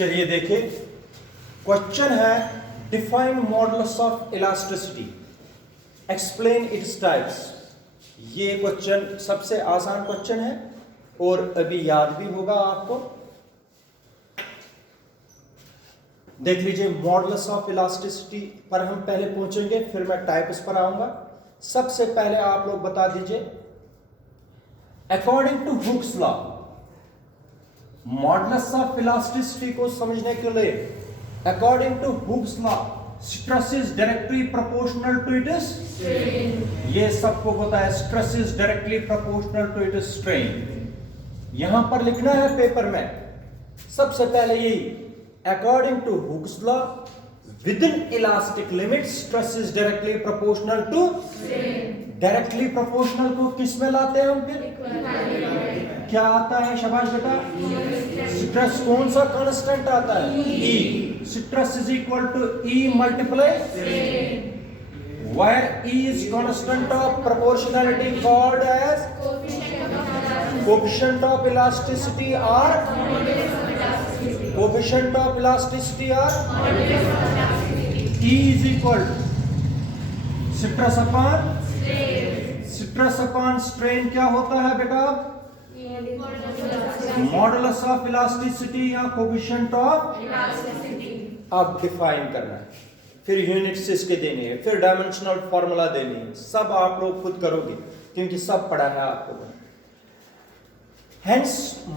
चलिए देखिए, क्वेश्चन है define modulus of elasticity, explain its types. ये क्वेश्चन सबसे आसान क्वेश्चन है और अभी याद भी होगा आपको। देख लीजिए, मॉडुलस ऑफ इलास्टिसिटी पर हम पहले पहुंचेंगे, फिर मैं टाइप्स पर आऊंगा। सबसे पहले आप लोग बता दीजिए, according to Hooke's law, modulus of elasticity को समझने के लिए according to Hooke's law stress is directly proportional to its strain. ये सबको पता है, stress is directly proportional to its strain. यहां पर लिखना है पेपर में सबसे पहले यही, according to Hooke's law within elastic limit stress is directly proportional to strain. Directly proportional को किस में लाते हैं हम? फिर क्या आता है? शाबाश बेटा, स्ट्रेस कौन सा कांस्टेंट आता है? E। Stress is equal to E multiply strain, where E is constant of proportionality called as coefficient of elasticity और कोएफिशिएंट ऑफ इलास्टिसिटी और E is equal stress upon stress upon strain. क्या होता है बेटा? Modulus of elasticity या coefficient of elasticity. अब define करना है, फिर यूनिट्स इसके देने हैं, फिर डायमेंशनल फार्मूला देनी है। सब आप लोग खुद करोगे क्योंकि सब पढ़ा है आपको। Hence,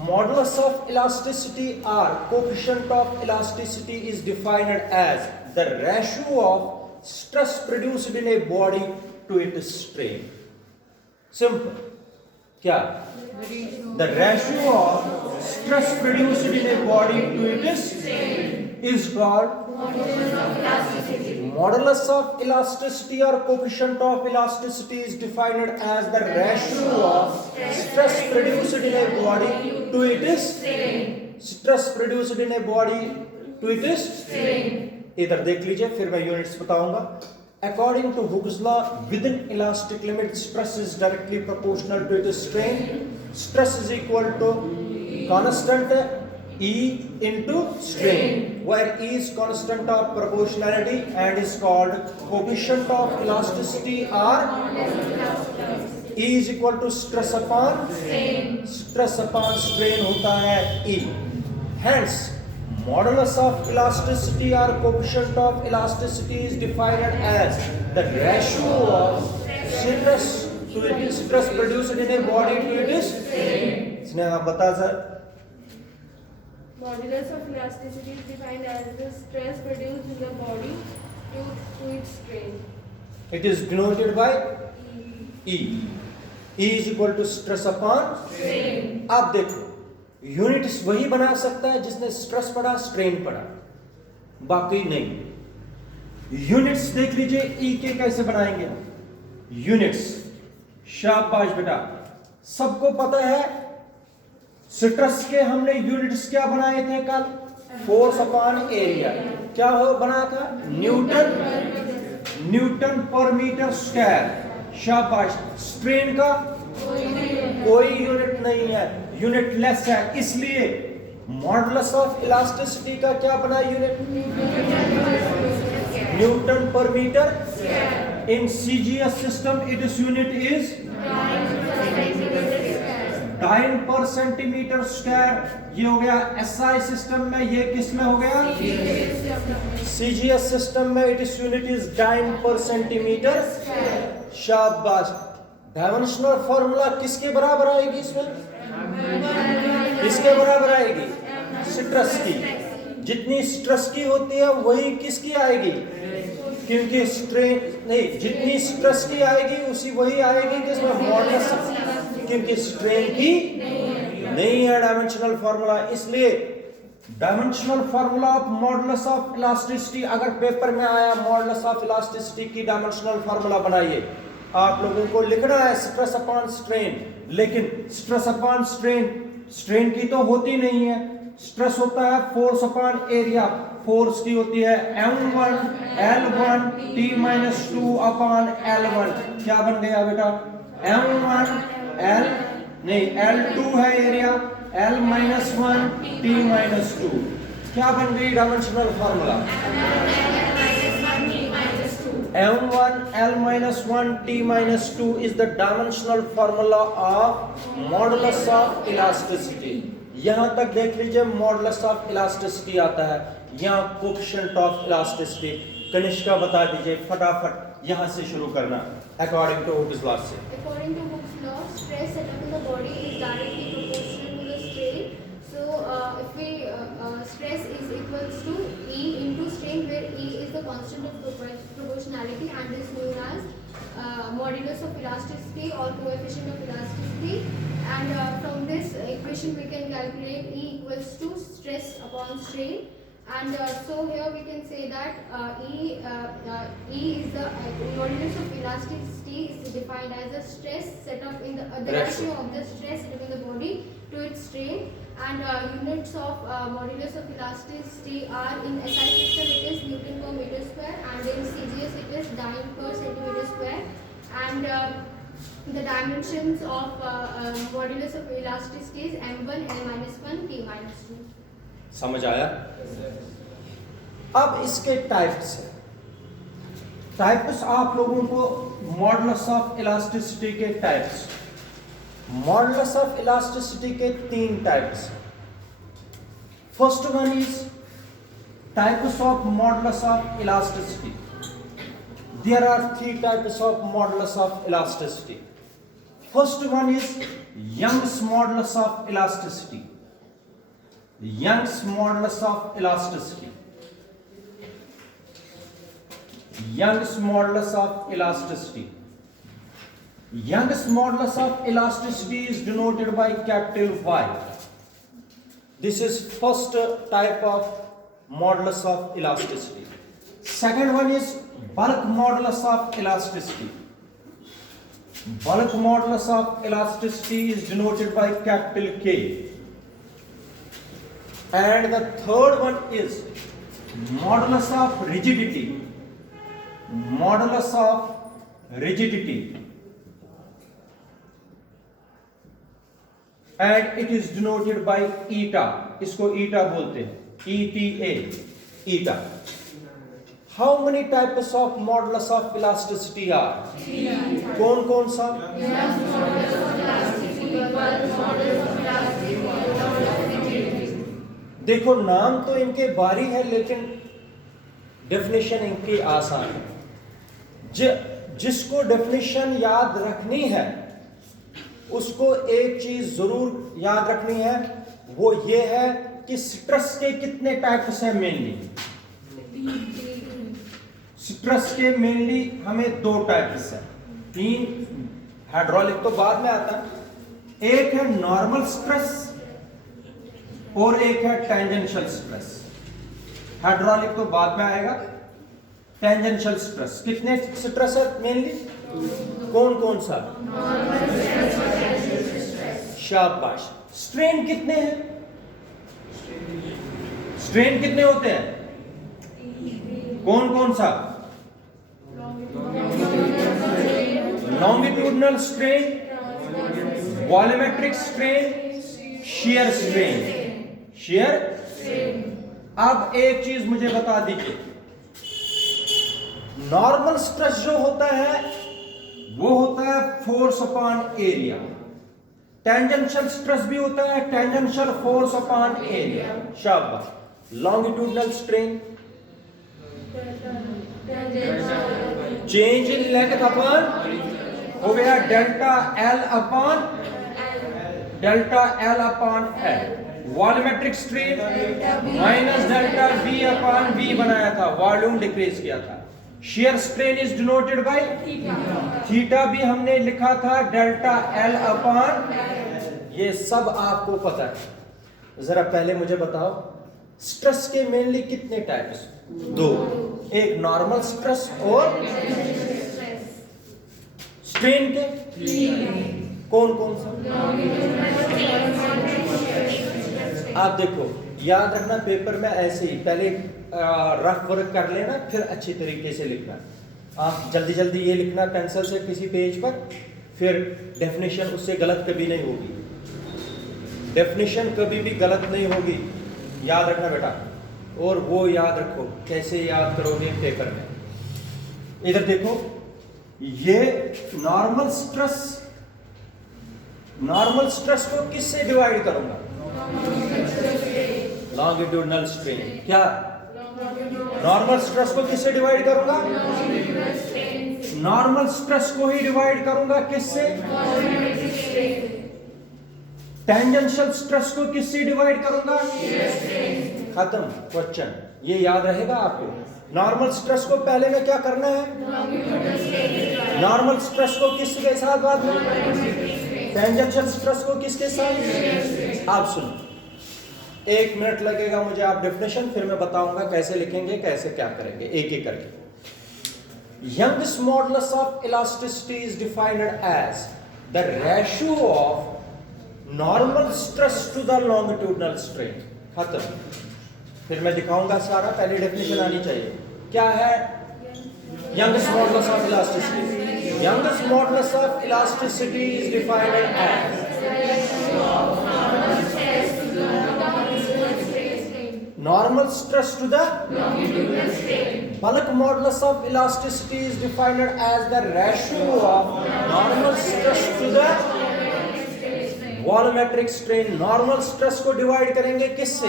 modulus of elasticity or coefficient of elasticity is defined as the ratio of stress produced in a body to its strain. Simple. क्या? The ratio of stress produced in a body to its strain is called modulus of elasticity or coefficient of elasticity is defined as the ratio of stress produced in a body to its strain. Stress produced in a body to its strain. इधर देख लीजिए, फिर मैं units बताऊंगा। According to Hooke's law, within elastic limit, stress is directly proportional to its strain. Stress is equal to constant E into strain, where E is constant of proportionality and is called coefficient of elasticity, or E is equal to stress upon strain. Stress upon strain होता है E. Hence, modulus of elasticity or coefficient of elasticity is defined as the ratio of stress produced in a body to its strain. इसने आप बता sir. Modulus of elasticity is defined as the stress produced in the body to its strain. It is denoted by E. E is equal to stress upon strain. अब देखो, units वही बना सकता है जिसने स्ट्रेस पढ़ा, स्ट्रेन पढ़ा, बाकी नहीं। यूनिट्स देख लीजिए, ई के कैसे बनाएंगे यूनिट्स। शाबाश बेटा, सबको पता है स्ट्रेस के हमने यूनिट्स क्या बनाए थे कल? Force upon area. क्या हो बना था? न्यूटन पर मीटर स्क्वायर। शाबाश। स्ट्रेन का कोई यूनिट नहीं है, यूनिट लेस है, इसलिए मॉडुलस ऑफ इलास्टिसिटी का क्या बना यूनिट? न्यूटन पर metre. In CGS system its unit is dyne पर सेंटीमीटर स्क्वायर। ये हो गया एसआई सिस्टम में, ये किस में हो गया? सीजीएस सिस्टम में इट्स यूनिट इज डाइन पर सेंटीमीटर। शाबाश। डायमेंशनल फार्मूला किसके बराबर आएगी इसमें? किसके बराबर आएगी? स्ट्रेस की। जितनी स्ट्रेस की होती है वही किसकी आएगी? क्योंकि स्ट्रेन नहीं, जितनी स्ट्रेस की आएगी उसी वही आएगी किसमें? मॉडुलस, क्योंकि स्ट्रेन की नहीं है डायमेंशनल फार्मूला। इसलिए dimensional formula of modulus of elasticity, अगर पेपर में आया मॉडुलस ऑफ इलास्टिसिटी की डायमेंशनल फार्मूला बनाइए, आप लोगों को लिखना है स्ट्रेस अपॉन स्ट्रेन। लेकिन स्ट्रेस अपॉन स्ट्रेन, स्ट्रेन की तो होती नहीं है, स्ट्रेस होता है फोर्स अपॉन एरिया। फोर्स की होती है M1 L1 T-2 upon L1। क्या बन गया बेटा? M1 L नहीं, L2 है एरिया, L-1 T-2। क्या बन गई dimensional formula? m1l-1t-2 is the dimensional formula of modulus of elasticity. यहां तक देख लीजिए, modulus of elasticity आता है, यहाँ coefficient of elasticity. कनिष्का बता दीजिए फटाफट, यहां से शुरू करना according to Hooke's law से. According to Hooke's law, stress set up in the body is directly proportional to the strain. So, if we stress is equals to E into strain, where E is the constant of proportionality and is known as modulus of elasticity or coefficient of elasticity. And from this equation, we can calculate E equals to stress upon strain. And so here we can say that E is the modulus of elasticity is defined as the stress set up in the ratio of the stress set up in the body to its strain. And units of modulus of elasticity are in SI system it is Newton per meter square, and in CGS it is dyne per centimeter square. And the dimensions of modulus of elasticity is m1 l-1 t-2. समझ आया? अब इसके types है. Types आप लोगों को modulus of elasticity के types. Modulus of elasticity के 3 types. First one is types of modulus of elasticity. There are 3 types of modulus of elasticity. First one is Young's modulus of elasticity. Young's modulus of elasticity. Young's modulus of elasticity. Young's modulus of elasticity is denoted by capital Y. This is first type of modulus of elasticity. Second one is bulk modulus of elasticity. Bulk modulus of elasticity is denoted by capital K. And the third one is modulus of rigidity. Modulus of rigidity. And it is denoted by eta. इसको eta बोलते हैं. ETA. Eta. How many types of modulus of elasticity are? कौन कौन सा? देखो नाम तो इनके भारी है, लेकिन डेफिनेशन इनकी आसान है. जिसको डेफिनेशन याद रखनी है उसको एक चीज जरूर याद रखनी है, वो ये है कि स्ट्रेस के कितने टाइप्स हैं. मेनली स्ट्रेस के मेनली हमें 2 टाइप्स हैं. 3 हाइड्रोलिक तो बाद में आता है. एक है नॉर्मल स्ट्रेस और एक है टेंजेंशियल स्ट्रेस. हाइड्रोलिक तो बाद में आएगा. टेंजेंशियल स्ट्रेस कितने स्ट्रेस है मेनली? कौन कौन सा? शाबाश. स्ट्रेन कितने हैं? स्ट्रेन कितने होते हैं? कौन कौन सा? Longitudinal strain, volumetric strain, shear strain. Shear. अब एक चीज मुझे बता दीजिए, नॉर्मल स्ट्रेस जो होता है वो होता है force upon area. Tangential stress भी होता है टेंजेंशियल फोर्स अपॉन एरिया. शाबाश. Longitudinal strain change in length upon हो गया delta L upon L. Volumetric strain minus delta V upon V बनाया था, वॉल्यूम डिक्रीज किया था. Shear strain is denoted by theta, भी हमने लिखा था डेल्टा एल अपॉन. ये सब आपको पता है. जरा पहले मुझे बताओ, स्ट्रेस के मेनली कितने टाइप्स? 2. एक नॉर्मल स्ट्रेस और स्ट्रेन के कौन कौन सा? आप देखो, याद रखना पेपर में ऐसे ही पहले रफ वर्क कर लेना, फिर अच्छी तरीके से लिखना. आप जल्दी जल्दी ये लिखना पेंसिल से किसी पेज पर, फिर डेफिनेशन उससे गलत कभी नहीं होगी. डेफिनेशन कभी भी गलत नहीं होगी, याद रखना बेटा. और वो याद रखो। कैसे याद करोगे पेपर में? इधर देखो, ये नॉर्मल स्ट्रेस को किससे डिवाइड करूंगा? Longitudinal strain. क्या नॉर्मल स्ट्रेस को किससे डिवाइड करूंगा? नॉर्मल स्ट्रेस को ही डिवाइड करूंगा किससे? टेंजेंशियल स्ट्रेस को किससे डिवाइड करूंगा? खत्म क्वेश्चन। ये याद रहेगा आपको। नॉर्मल स्ट्रेस को पहले में क्या करना है? नॉर्मल स्ट्रेस को किसके साथ बात में? टेंजेंशियल स्ट्रेस को किसके साथ? आप सुनो, 1 मिनट लगेगा मुझे, आप डेफिनेशन फिर मैं बताऊंगा कैसे लिखेंगे, कैसे क्या करेंगे, एक एक करके। Young's modulus of elasticity is defined as the ratio of normal stress to the longitudinal strain. खत्म। फिर मैं दिखाऊंगा सारा, पहले डेफिनेशन आनी चाहिए। क्या है Young's modulus of elasticity? Young's modulus of elasticity is defined as normal stress to the longitudinal strain. Bulk modulus of elasticity is defined as the ratio of normal stress to the volumetric strain. Normal stress को divide करेंगे किससे?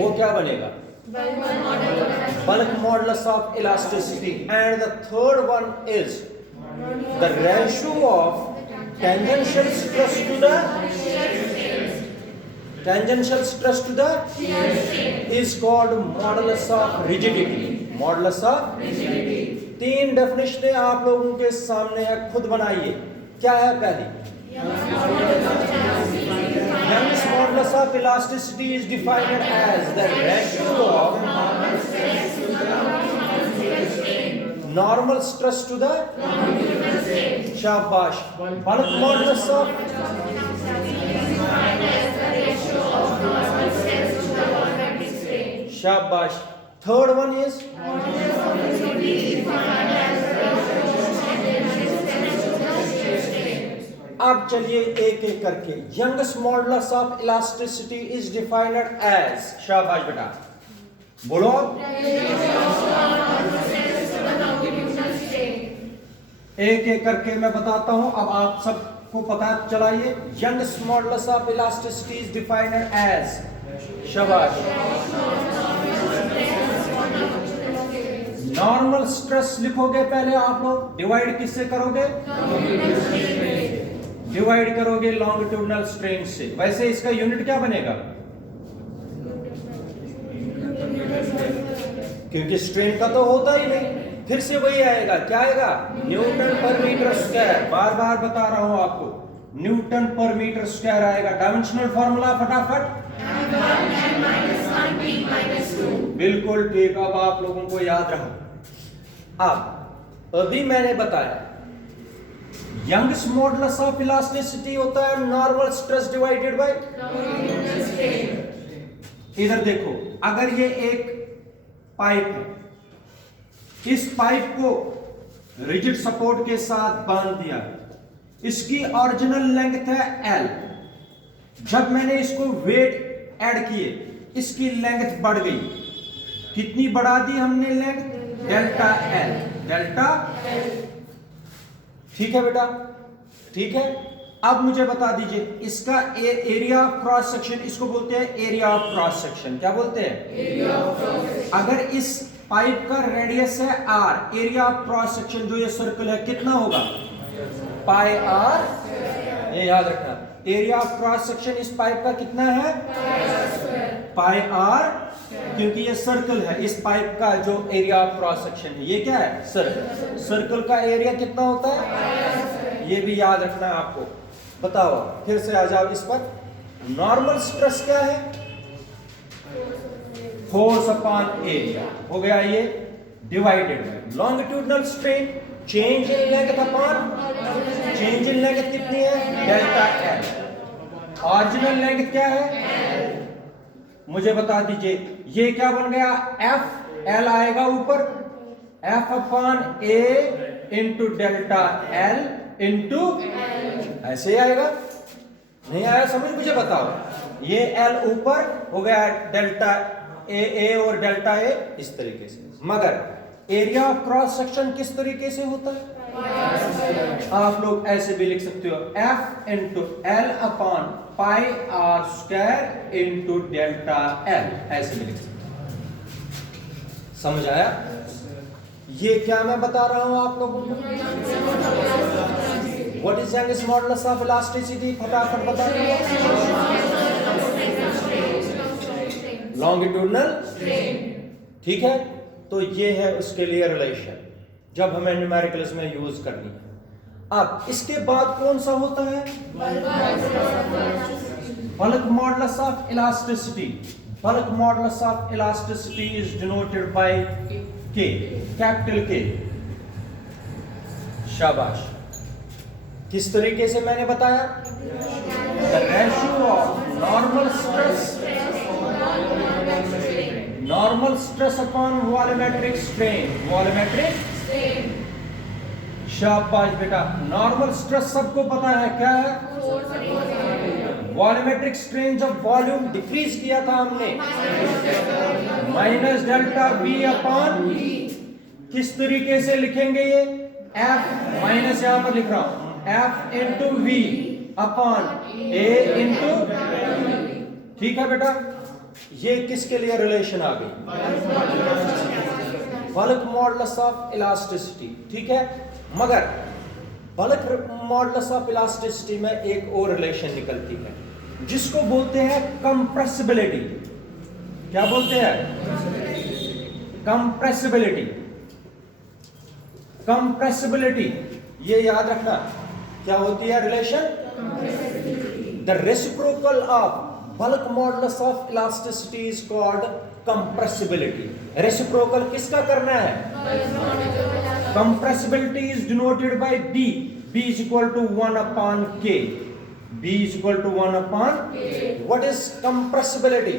वो क्या बनेगा? Bulk modulus of elasticity. And the third one is the ratio of tangential stress to the is called modulus of rigidity. Modulus of rigidity. 3 definition आप लोगों के सामने है, खुद बनाइए। क्या है पहली? Young's modulus of elasticity is defined as the ratio of normal stress to the शाबाश। bulk modulus of शाबाश। थर्ड वन इज अब चलिए एक एक करके। Youngest modulus of elasticity is defined as, शाबाश बेटा बोलो। एक एक करके मैं बताता हूं, अब आप सबको पता चला। ये youngest modulus of elasticity is defined as, शाबाश। नॉर्मल स्ट्रेस लिखोगे पहले आप लोग, डिवाइड किससे करोगे? डिवाइड करोगे लॉन्गिट्यूडनल स्ट्रेन से। वैसे इसका यूनिट क्या बनेगा? क्योंकि स्ट्रेन का तो होता ही नहीं, फिर से वही आएगा। क्या आएगा? न्यूटन पर मीटर स्क्वायर। बार बार बता रहा हूं आपको, न्यूटन पर मीटर स्क्वायर आएगा। डायमेंशनल फॉर्मूला फटाफट। बिल्कुल ठीक, अब आप लोगों को याद रहा। अब अभी मैंने बताया यंग्स मॉडुलस ऑफ इलास्टिसिटी होता है नॉर्मल स्ट्रेस डिवाइडेड बाय। इधर देखो, अगर ये एक पाइप है, इस पाइप को रिजिड सपोर्ट के साथ बांध दिया, इसकी ओरिजिनल लेंथ है L। जब मैंने इसको वेट ऐड किए, इसकी लेंथ बढ़ गई। कितनी बढ़ा दी हमने length? Delta L। Delta L, ठीक है बेटा, ठीक है। अब मुझे बता दीजिए इसका एरिया ऑफ क्रॉस सेक्शन, इसको बोलते हैं एरिया ऑफ क्रॉस सेक्शन। क्या बोलते हैं? Area of cross section. अगर इस पाइप का रेडियस है R, area of cross section जो ये सर्कल है कितना होगा? पाई R। ये याद रखना, एरिया ऑफ क्रॉस सेक्शन इस पाइप का कितना है? पाई R, क्योंकि ये सर्कल है। इस पाइप का जो एरिया ऑफ क्रॉस सेक्शन है ये क्या है? सर्कल। सर्कल का एरिया कितना होता है? ये भी याद रखना है आपको। बताओ, फिर से आ जाओ इस पर। नॉर्मल स्ट्रेस क्या है? फोर्स अपॉन एरिया हो गया ये, divided by longitudinal strain, change in length upon change in length कितनी है? Delta L। ओरिजिनल लेंथ क्या है? मुझे बता दीजिए, ये क्या बन गया? F। L आएगा ऊपर, F upon A into delta L into, ऐसे आएगा। नहीं आया समझ? मुझे बताओ, ये L ऊपर हो गया डेल्टा ए और डेल्टा ए इस तरीके से, मगर एरिया ऑफ क्रॉस सेक्शन किस तरीके से होता है? आप लोग ऐसे भी लिख सकते हो, F into L upon pi R square into delta L, ऐसे भी लिख सकते हो। समझ आया? ये क्या मैं बता रहा हूं आप लोगों को? What is youngest modulus of elasticity? फटाफट बता दो। लॉन्गिट्यूडनल, ठीक है। तो ये है उसके लिए रिलेशन, जब हमें न्यूमेरिकल्स में यूज करनी है। अब इसके बाद कौन सा होता है? Bulk modulus of elasticity. Bulk modulus of elasticity is denoted bye के, कैपिटल के। शाबाश। किस तरीके से मैंने बताया? The ratio of normal stress upon volumetric strain. Volumetric strain, शाबाश बेटा। नॉर्मल स्ट्रेस सबको पता है क्या है? वॉल्यूमेट्रिक स्ट्रेन जब वॉल्यूम डिक्रीज किया था हमने, माइनस डेल्टा वी अपॉन, किस तरीके से लिखेंगे ये? एफ माइनस, यहां पर लिख रहा हूं, F into V upon A into, ठीक है बेटा। ये किसके लिए रिलेशन आ गई? बल्क मॉडुलस ऑफ इलास्टिसिटी, ठीक है। मगर बल्क मॉडुलस ऑफ इलास्टिसिटी में एक और रिलेशन निकलती है, जिसको बोलते हैं कंप्रेसिबिलिटी। क्या बोलते हैं? कंप्रेसिबिलिटी। कंप्रेसिबिलिटी, ये याद रखना क्या होती है relation? The reciprocal of bulk modulus of elasticity is called compressibility. Reciprocal किसका करना है? Compressibility is denoted by B. B is equal to 1 upon K. B is equal to 1 upon, what is compressibility?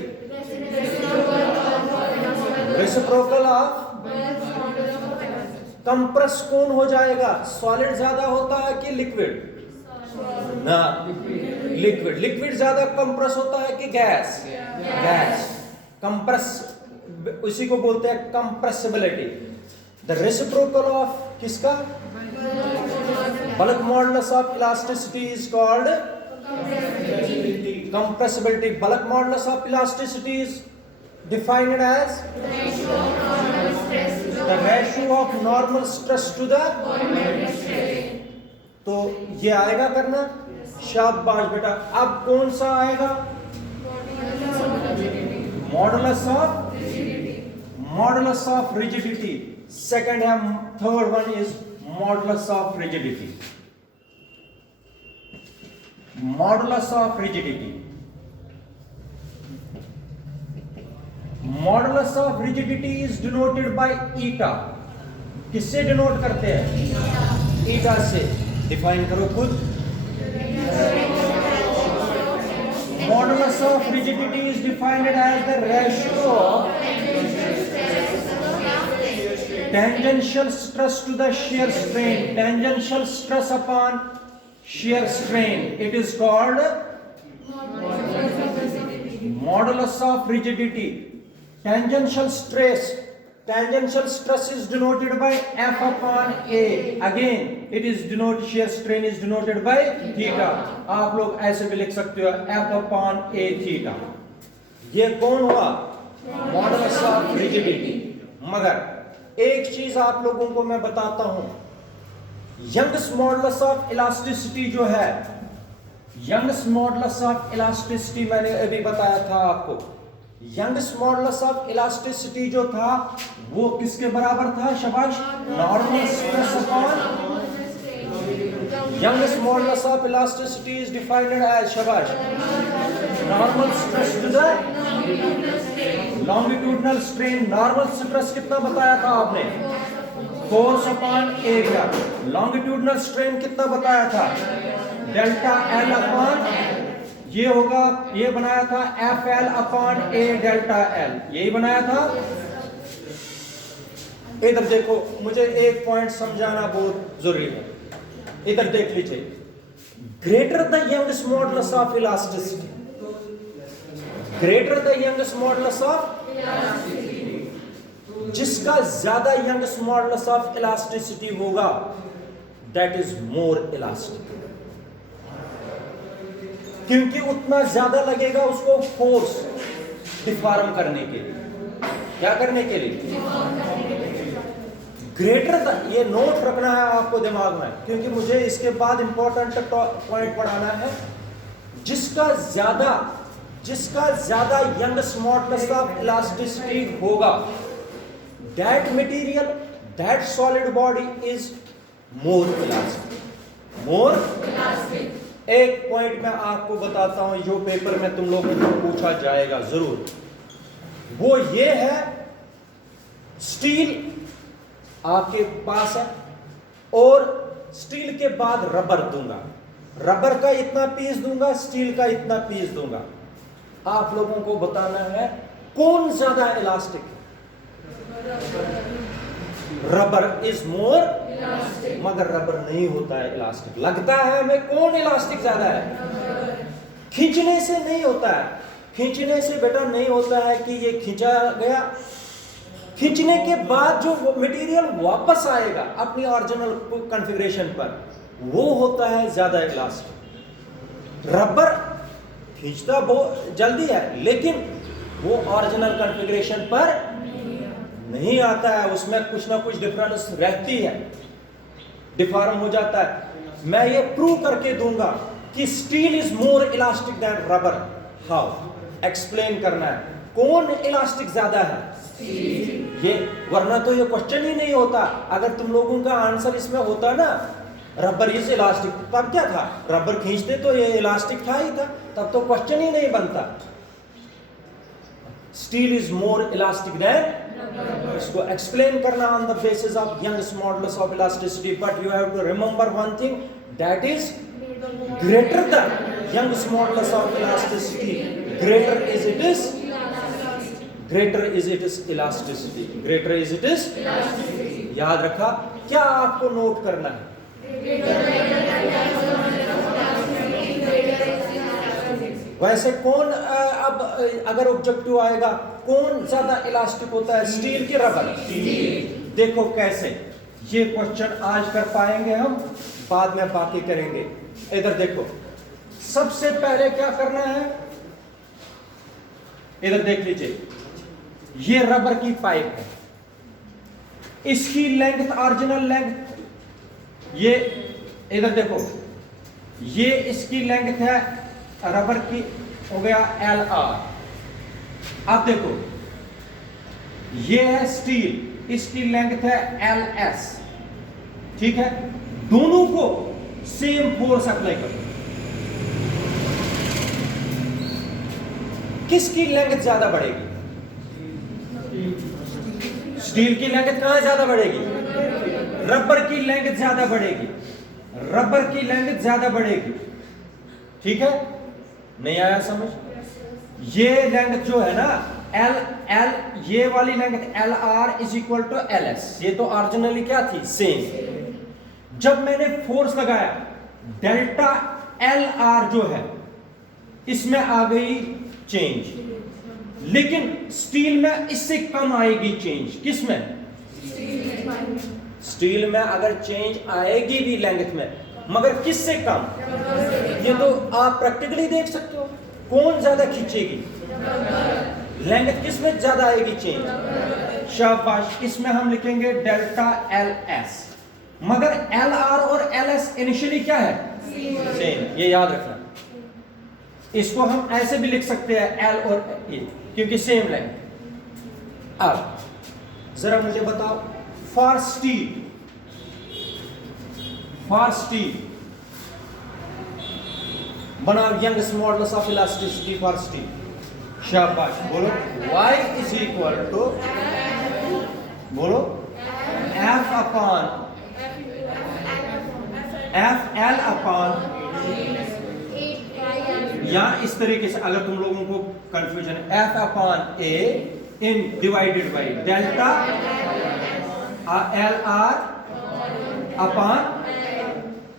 Reciprocal of, compress कौन हो जाएगा? Solid ज्यादा होता है कि लिक्विड? ना, लिक्विड। लिक्विड ज्यादा कंप्रेस होता है कि गैस? गैस। कंप्रेस, उसी को बोलते हैं कंप्रेसिबिलिटी। द रेसिप्रोकल ऑफ किसका? Bulk modulus of elasticity is called compressibility. Bulk modulus of elasticity is defined as the ratio of normal stress to the, तो ये आएगा करना। शाबाश बेटा। अब कौन सा आएगा? Modulus of rigidity. सेकंड है, third one is modulus of rigidity. Modulus of rigidity, modulus of rigidity is denoted bye ईटा। किससे डिनोट करते हैं? ईटा से। डिफाइन करो खुद। Modulus of rigidity is defined as the ratio of tangential stress to the shear strain. Tangential stress upon shear strain. It is called modulus of rigidity. Tangential stress. Tangential stress is denoted by F upon A. Again, it is denoted, shear strain is denoted by theta. आप लोग ऐसे भी लिख सकते हो, F upon A theta. ये कौन हुआ? Modulus of rigidity. मगर एक चीज आप लोगों को मैं बताता हूं, यंग्स मॉडुलस ऑफ इलास्टिसिटी जो है, यंग्स मॉडुलस ऑफ इलास्टिसिटी मैंने अभी बताया था आपको। यंग्स मॉडुलस ऑफ इलास्टिसिटी जो था वो किसके बराबर था? शाबाश, normal stress upon, Young's modulus of elasticity is defined as, शाबाश, normal stress to the longitudinal strain. Normal stress कितना बताया था आपने? Force upon area. Longitudinal strain कितना बताया था? डेल्टा एल अपॉन, ये होगा, ये बनाया था एफ एल अपॉन ए डेल्टा एल, यही बनाया था। इधर देखो, मुझे एक पॉइंट समझाना बहुत जरूरी है, इधर देख लीजिए। Greater the Young's modulus of elasticity, greater the youngest modulus of, जिसका ज्यादा youngest modulus of elasticity होगा, that is more elastic, क्योंकि उतना ज्यादा लगेगा उसको फोर्स डिफॉर्म करने के लिए। क्या करने के लिए? ग्रेटर द, ये नोट रखना है आपको दिमाग में, क्योंकि मुझे इसके बाद इंपॉर्टेंट पॉइंट पढ़ाना है। जिसका ज्यादा यंगस्ट मॉडुलस ऑफ इलास्टिसिटी होगा, that material, that solid body is more elastic. एक पॉइंट मैं आपको बताता हूं जो पेपर में तुम लोगों को पूछा जाएगा जरूर, वो ये है, स्टील आपके पास है और स्टील के बाद रबर दूंगा, रबर का इतना पीस दूंगा, स्टील का इतना पीस दूंगा। आप लोगों को बताना है कौन ज्यादा इलास्टिक है। रबर इज मोर, मगर रबर नहीं होता है इलास्टिक। लगता है हमें कौन इलास्टिक ज्यादा है? खींचने से नहीं होता है, खींचने से बेटा नहीं होता है कि ये खींचा गया, खींचने के बाद जो मटेरियल वापस आएगा अपनी ओरिजिनल कॉन्फ़िगरेशन पर, वो होता है ज्यादा इलास्टिक। रबर खींचता बहुत जल्दी है, लेकिन वो ओरिजिनल कॉन्फ़िगरेशन पर नहीं आता है, उसमें कुछ ना कुछ डिफरेंस रहती है, डिफॉर्म हो जाता है। मैं ये प्रूव करके दूंगा कि steel is more elastic than rubber. How? Explain करना है कौन इलास्टिक ज्यादा है, ये, वरना तो ये क्वेश्चन ही नहीं होता। अगर तुम लोगों का आंसर इसमें होता ना रबर इज इलास्टिक, तब क्या था? रबर खींचते तो ये इलास्टिक था ही था, तब तो क्वेश्चन ही नहीं बनता। Steel is more elastic than, इसको एक्सप्लेन करना on the basis of youngest modulus of elasticity, but you have to remember one thing, that is greater the youngest modulus of elasticity, greater is it is elasticity, greater is it is elasticity। याद रखा? क्या आपको note करना है? वैसे कौन अब अगर ऑब्जेक्टिव आएगा कौन ज्यादा इलास्टिक होता है, स्टील की रबर? देखो कैसे, ये क्वेश्चन आज कर पाएंगे हम, बाद में बाकी करेंगे। इधर देखो, सबसे पहले क्या करना है, इधर देख लीजिए, ये रबर की पाइप है, इसकी लेंथ, ओरिजिनल लेंथ, ये इधर देखो, ये इसकी लेंथ है रबर की, हो गया LR। अब देखो, ये है स्टील, इसकी लेंथ है LS, ठीक है? दोनों को सेम फोर्स अप्लाई करो, किसकी लेंथ ज्यादा बढ़ेगी? स्टील की लेंथ कहां ज्यादा बढ़ेगी? रबर की लेंथ ज्यादा बढ़ेगी, रबर की लेंथ ज्यादा बढ़ेगी, ठीक है? नहीं आया समझ? ये लेंथ जो है ना L, ये वाली length LR is equal to LS, ये तो ओरिजिनली क्या थी? सेम। जब मैंने फोर्स लगाया, डेल्टा LR जो है इसमें आ गई चेंज, लेकिन स्टील में इससे कम आएगी चेंज। किसमें? स्टील में अगर चेंज आएगी भी लेंथ में, मगर किससे कम? ये तो आप प्रैक्टिकली देख सकते हो, कौन ज्यादा खींचेगी, लेंथ किसमें ज्यादा आएगी चेंज? शाबाश, इसमें हम लिखेंगे डेल्टा LS, मगर LR और LS इनिशियली क्या है? सेम। ये याद रखना, इसको हम ऐसे भी लिख सकते हैं L और A, क्योंकि सेम लेंथ। अब जरा मुझे बताओ, फॉर स्टील बनाओ youngest modulus of elasticity for steel. शाबाश, बोलो Y इज इक्वल टू, बोलो F अपॉन FL अपॉन, या इस तरीके से अगर तुम लोगों को कंफ्यूजन है, F upon A in divided by delta LR upon,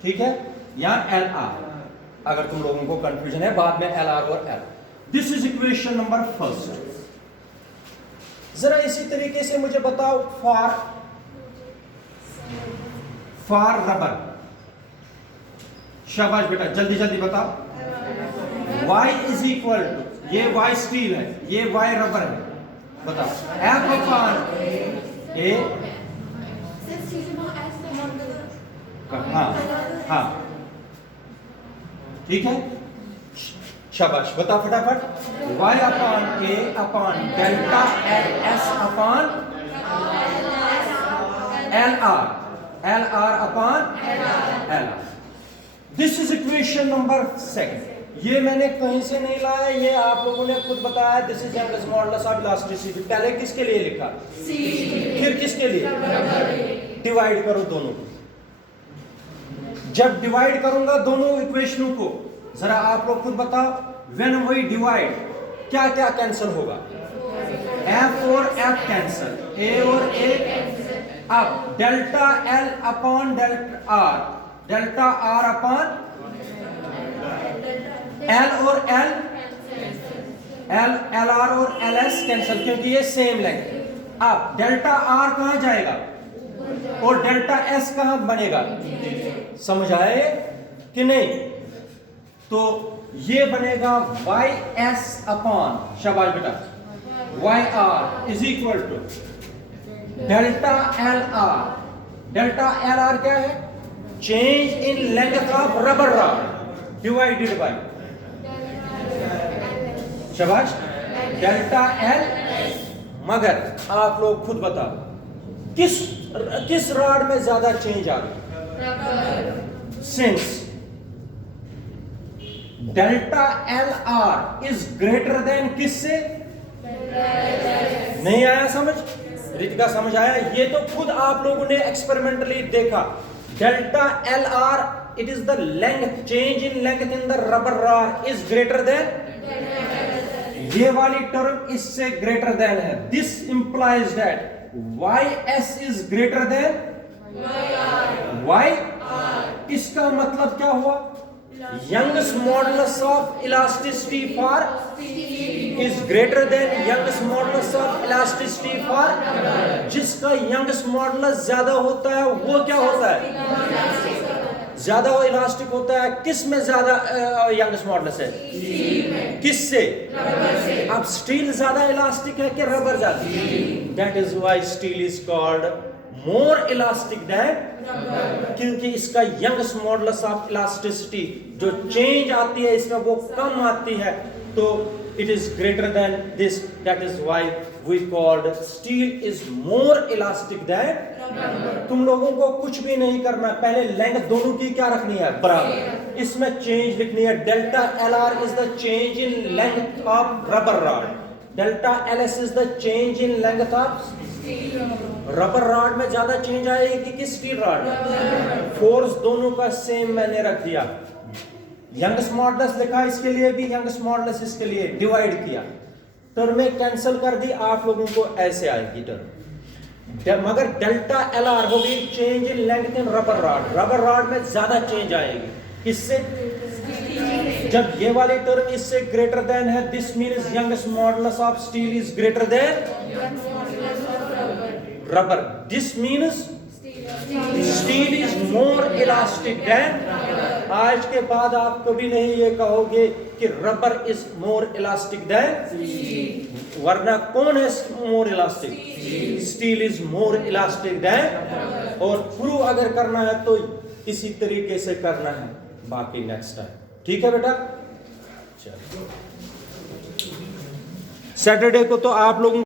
ठीक है, या LR, अगर तुम लोगों को कंफ्यूजन है बाद में LR और L। This is equation number first. जरा इसी तरीके से मुझे बताओ फॉर रबर। शाबाश बेटा, जल्दी जल्दी बताओ। y इज इक्वल टू, ये y स्टील है, ये y रबर है, बताओ। F अपॉन ए, हाँ हाँ ठीक है, शाबाश, बताओ फटाफट। y upon A upon delta L S upon L R upon L R. This is equation number second. ये मैंने कहीं से नहीं लाया, ये आप लोगों ने खुद बताया। This is youngest modulus of elasticity. पहले किसके लिए लिखा, फिर किसके लिए, डिवाइड करो दोनों को। जब डिवाइड करूंगा दोनों इक्वेशनों को, जरा आप लोग खुद बताओ, व्हेन वी डिवाइड क्या क्या कैंसिल होगा, F और F कैंसिल, A और A। अब delta L upon delta R upon L और L R और LS कैंसिल, क्योंकि ये सेम लेंथ। अब डेल्टा R कहां जाएगा और डेल्टा S कहां बनेगा, समझ आए कि नहीं? तो ये बनेगा YS अपॉन, शाबाश बेटा, YR is equal to delta LR। Delta LR क्या है, change in length of rubber rod divided by, शाबाश, डेल्टा L। मगर आप लोग खुद बताओ, किस रॉड में ज्यादा चेंज आ गई, since delta LR is greater then किससे, नहीं आया समझ, रितिका समझ आया? ये तो खुद आप लोगों ने एक्सपेरिमेंटली देखा। Delta LR, it is the length, change in length in the rubber rod is greater then, ये वाली टर्म इससे ग्रेटर देन है। This implies that YS is greater then YR। इसका मतलब क्या हुआ, youngest modulus of elasticity for is greater than youngest modulus of elasticity for, जिसका youngest modulus ज्यादा होता है वो क्या होता है, ज्यादा वो इलास्टिक होता है। किस में ज्यादा youngest modulus है, किससे, अब स्टील ज्यादा इलास्टिक है कि रबर ज्यादा, that is why steel is called more elastic than, क्योंकि इसका youngest modulus of elasticity जो चेंज आती है इसमें वो कम आती है, तो it is greater than this, that is why we called steel is more elastic than। तुम लोगों को कुछ भी नहीं करना, पहले लेंथ दोनों की क्या रखनी है, बराबर, इसमें चेंज लिखनी है। Delta LR is the change in length of rubber rod, delta LS is the change in length of rubber rod में ज्यादा चेंज आएगी कि स्टील रॉड में, फोर्स दोनों का सेम मैंने रख दिया। यंगस्ट मॉडुलस लिखा, इसके लिए भी यंगस्ट मॉडुलस, इसके लिए डिवाइड किया, टर्में कैंसिल कर दी, आप लोगों को ऐसे आएगी टर्म। मगर डेल्टा LR होगी change in length in rubber rod, rubber rod में ज्यादा चेंज आएगी, इससे जब ये वाली टर्म इससे ग्रेटर देन है, this means youngest modulus of steel is greater than rubber, this means steel is more elastic than. आज के बाद आप कभी नहीं ये कहोगे कि rubber is more elastic than, वरना कौन है more elastic, steel is more elastic than. और प्रूव अगर करना है तो इसी तरीके से करना है, बाकी नेक्स्ट टाइम, ठीक है बेटा? चलो, सैटरडे को तो आप लोगों